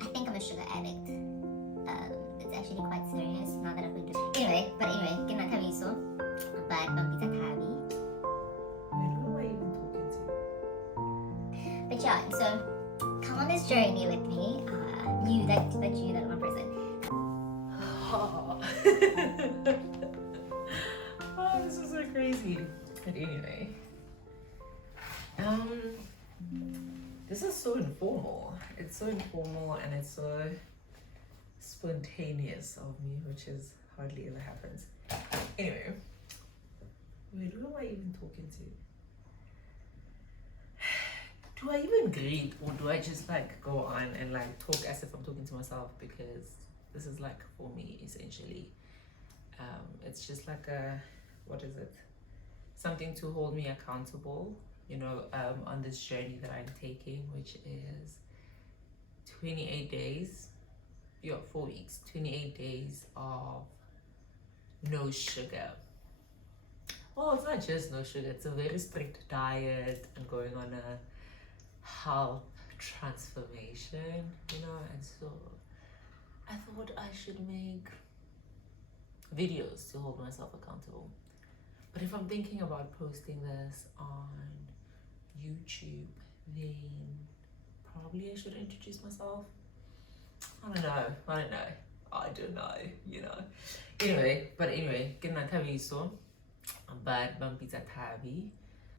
I think I'm a sugar addict. It's actually quite serious now that I've been doing. Anyway, get my tabby so. But pizza tabby. Wait, who am I even talking to? But yeah, so come on this journey with me. That one person. Oh, this is so crazy. But anyway, this is so informal. It's so informal and it's so spontaneous of me, which is hardly ever happens. Anyway, wait, who am I even talking to? Do I even greet or do I just like go on and like talk as if I'm talking to myself? Because this is like for me essentially. It's just like what is it? Something to hold me accountable, on this journey that I'm taking, which is 28 days, 4 weeks, 28 days of no sugar. Well, it's not just no sugar, it's a very strict diet and going on a health transformation, and so I thought I should make videos to hold myself accountable. But if I'm thinking about posting this on YouTube, then probably I should introduce myself. I don't know. Anyway, get my tabi so. But Bumpy's tabi.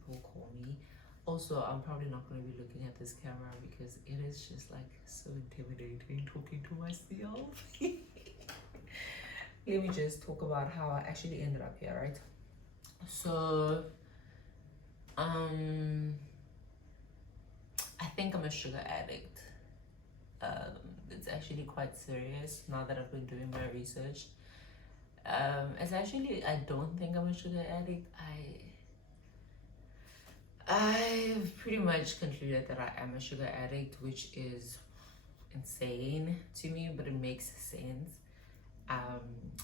People call me. Also, I'm probably not going to be looking at this camera because it is just like so intimidating talking to myself. Let me just talk about how I actually ended up here, right? So, I think I'm a sugar addict. It's actually quite serious now that I've been doing my research. I don't think I'm a sugar addict. I've pretty much concluded that I am a sugar addict, which is insane to me, but it makes sense.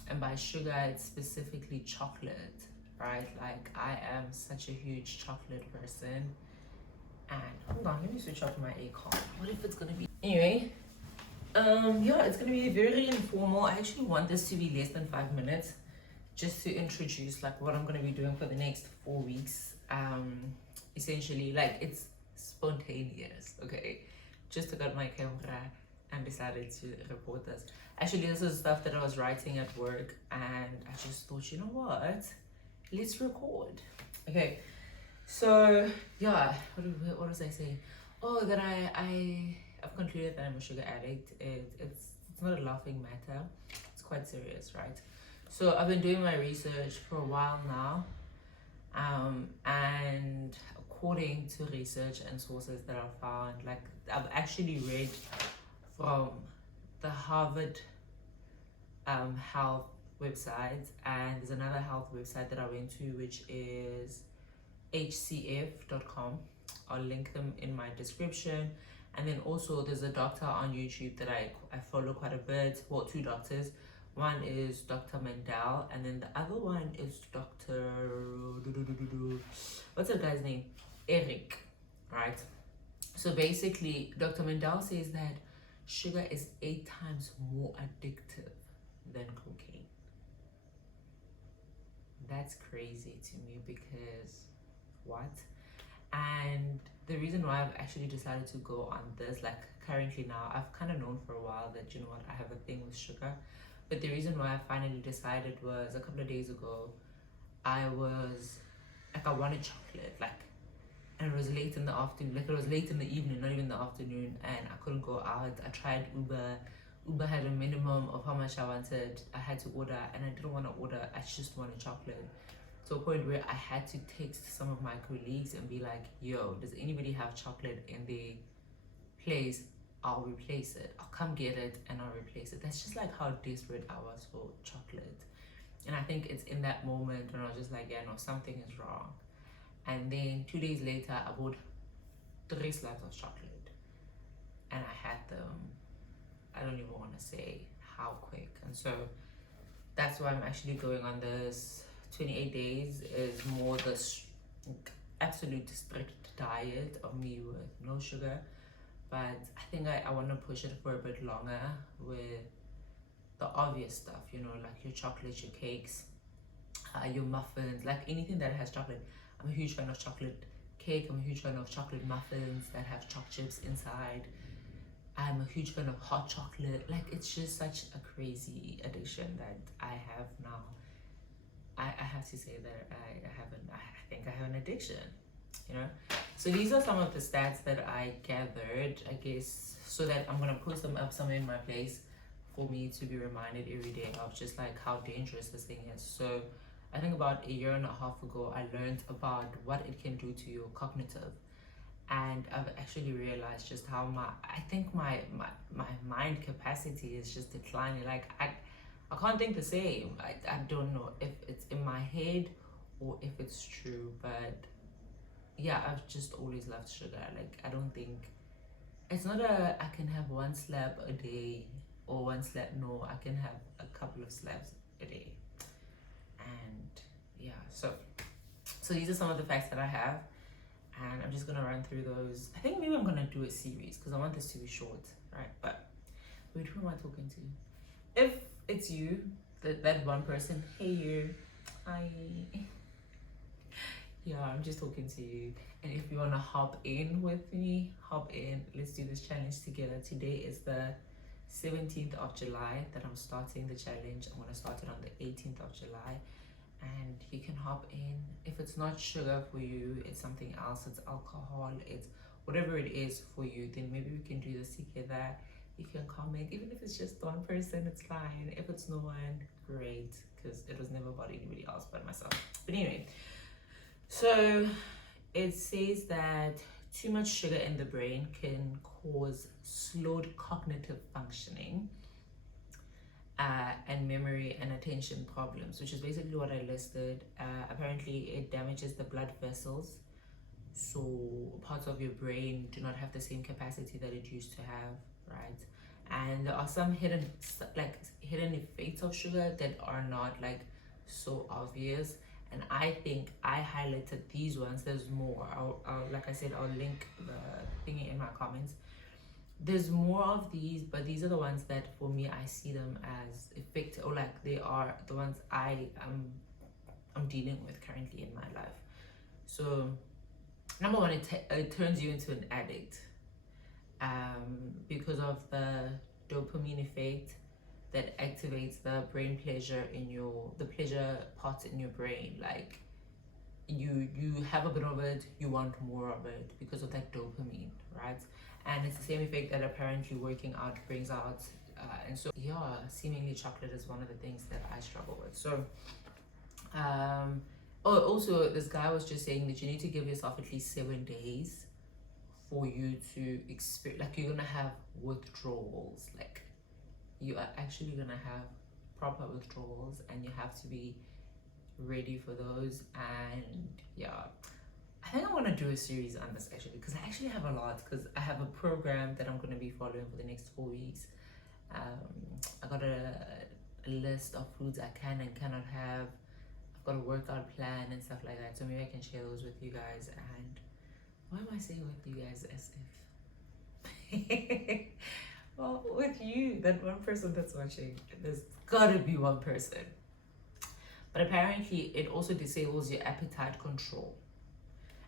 And by sugar, it's specifically chocolate, right? Like I am such a huge chocolate person. And hold on, let me switch off my aircon. What if it's gonna be anyway? It's gonna be very informal. I actually want this to be less than 5 minutes, just to introduce like what I'm gonna be doing for the next 4 weeks. Essentially, like it's spontaneous. Okay, just took out my camera and decided to report this. Actually, this is stuff that I was writing at work, and I just thought, you know what? Let's record. Okay, so yeah, what was I saying? Oh, that I've concluded that I'm a sugar addict. It's not a laughing matter. It's quite serious, right? So I've been doing my research for a while now, and according to research and sources that I've found, like I've actually read from the Harvard health website, and there's another health website that I went to, which is hcf.com. I'll link them in my description. And then also there's a doctor on YouTube that I follow quite a bit. Well, 2 doctors. One is Dr. Mendel, and then the other one is Dr. What's that guy's name? Eric, right? So basically, Dr. Mendel says that sugar is 8 times more addictive than cocaine. That's crazy to me because what? And the reason why I've actually decided to go on this, like currently now, I've kind of known for a while that, you know what, I have a thing with sugar. But the reason why I finally decided was a couple of days ago, I wanted chocolate, and it was late in the afternoon, it was late in the evening, not even the afternoon, and I couldn't go out. I tried Uber. Uber had a minimum of how much I wanted. I had to order, and I didn't want to order. I just wanted chocolate. To a point where I had to text some of my colleagues and be like, yo, does anybody have chocolate in the place? I'll replace it. I'll come get it and I'll replace it. That's just like how desperate I was for chocolate. And I think it's in that moment when I was just like, yeah, no, something is wrong. And then 2 days later, I bought 3 slabs of chocolate. And I had them, I don't even want to say how quick. And so that's why I'm actually going on this 28 days is more this absolute strict diet of me with no sugar, but I think I want to push it for a bit longer with the obvious stuff, you know, like your chocolates, your cakes, your muffins, like anything that has chocolate. I'm a huge fan of chocolate cake. I'm a huge fan of chocolate muffins that have choc chips inside. I'm a huge fan of hot chocolate. Like, it's just such a crazy addiction that I have now. I have to say that I think I have an addiction, you know. So these are some of the stats that I gathered, I guess, so that I'm gonna post them up somewhere in my place for me to be reminded every day of just like how dangerous this thing is. So I think about a year and a half ago, I learned about what it can do to your cognitive, and I've actually realized just how I think my mind capacity is just declining. Like I can't think the same. I don't know if it's in my head or if it's true, but yeah, I've just always loved sugar. Like, I don't think it's not I can have one slab a day or one slab. No, I can have a couple of slabs a day, and yeah. So these are some of the facts that I have, and I'm just gonna run through those. I think maybe I'm gonna do a series because I want this to be short, right? But wait, who am I talking to? If it's you, that one person, hey you, hi. Yeah, I'm just talking to you. And if you want to hop in with me, hop in. Let's do this challenge together. Today is the 17th of July that I'm starting the challenge. I'm going to start it on the 18th of July. And you can hop in. If it's not sugar for you, it's something else. It's alcohol. It's whatever it is for you. Then maybe we can do this together. You can comment. Even if it's just one person, it's fine. If it's no one, great. Because it was never about anybody else but myself. But anyway. So it says that too much sugar in the brain can cause slowed cognitive functioning and memory and attention problems, which is basically what I listed. Apparently, it damages the blood vessels. So parts of your brain do not have the same capacity that it used to have, right? And there are some hidden effects of sugar that are not like so obvious. And I think I highlighted these ones. There's more. Like I said, I'll link the thingy in my comments. There's more of these, but these are the ones that for me I see them as effective, or like they are the ones I'm dealing with currently in my life. So number one, it turns you into an addict because of the dopamine effect that activates the brain pleasure the pleasure part in your brain. Like you have a bit of it, you want more of it because of that dopamine, right? And it's the same effect that apparently working out brings out. And so yeah, seemingly chocolate is one of the things that I struggle with. So also this guy was just saying that you need to give yourself at least 7 days for you to experience, like you're gonna have withdrawals, like you are actually gonna have proper withdrawals, and you have to be ready for those. And yeah, I think I want to do a series on this actually, because I actually have a lot, because I have a program that I'm going to be following for the next 4 weeks. I got a list of foods I can and cannot have. I've got a workout plan and stuff like that, so maybe I can share those with you guys. And why am I saying with you guys as if well, with you, that one person that's watching, there's gotta be one person. But apparently it also disables your appetite control,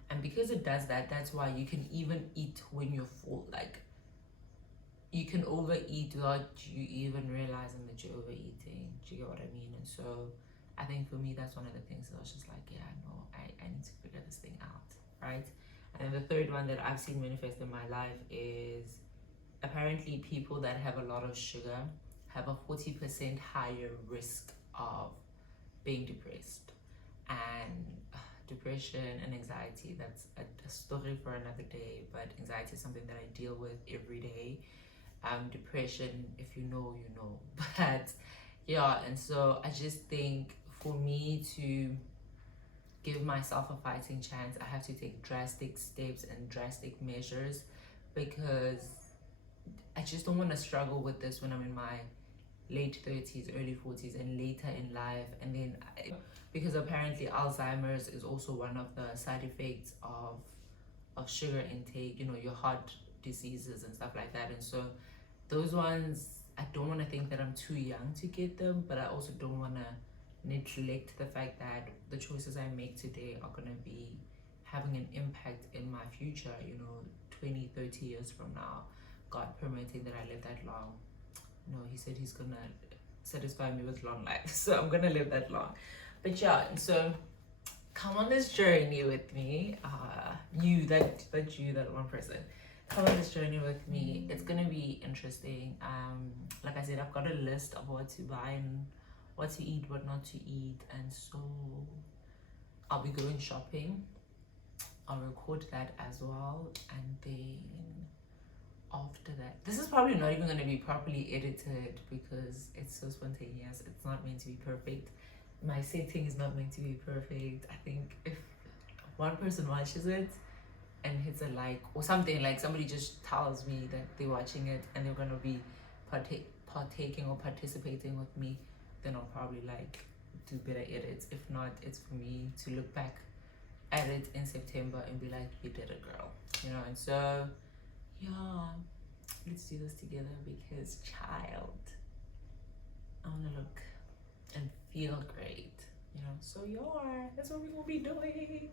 and because it does that, that's why you can even eat when you're full. Like you can overeat without you even realizing that you're overeating. Do you get what I mean? And so I think for me, that's one of the things that I was just like, yeah, no, I need to figure this thing out, right? And the third one that I've seen manifest in my life is apparently people that have a lot of sugar have a 40% higher risk of being depressed. And depression and anxiety, that's a story for another day, but anxiety is something that I deal with every day. Depression, if you know, you know. But yeah, and so I just think for me to give myself a fighting chance, I have to take drastic steps and drastic measures, because I just don't want to struggle with this when I'm in my late 30s, early 40s, and later in life. And then because apparently Alzheimer's is also one of the side effects of sugar intake. You know, your heart diseases and stuff like that. And so those ones, I don't want to think that I'm too young to get them, but I also don't want to neglect the fact that the choices I make today are going to be having an impact in my future, 20, 30 years from now, God permitting that I live that long. He said he's going to satisfy me with long life, so I'm going to live that long. But yeah, and so come on this journey with me. That one person. Come on this journey with me. It's gonna be interesting. Like I said, I've got a list of what to buy and what to eat, what not to eat, and so I'll be going shopping. I'll record that as well, and then after that, this is probably not even gonna be properly edited because it's so spontaneous. It's not meant to be perfect. My setting is not meant to be perfect. I think if one person watches it and hits a like or something, like somebody just tells me that they're watching it and they're gonna be partaking or participating with me, then I'll probably do better edits. If not, it's for me to look back at it in September and be like, you did it, girl. And so yeah, let's do this together because child, I wanna look and feel great, so that's what we're gonna be doing.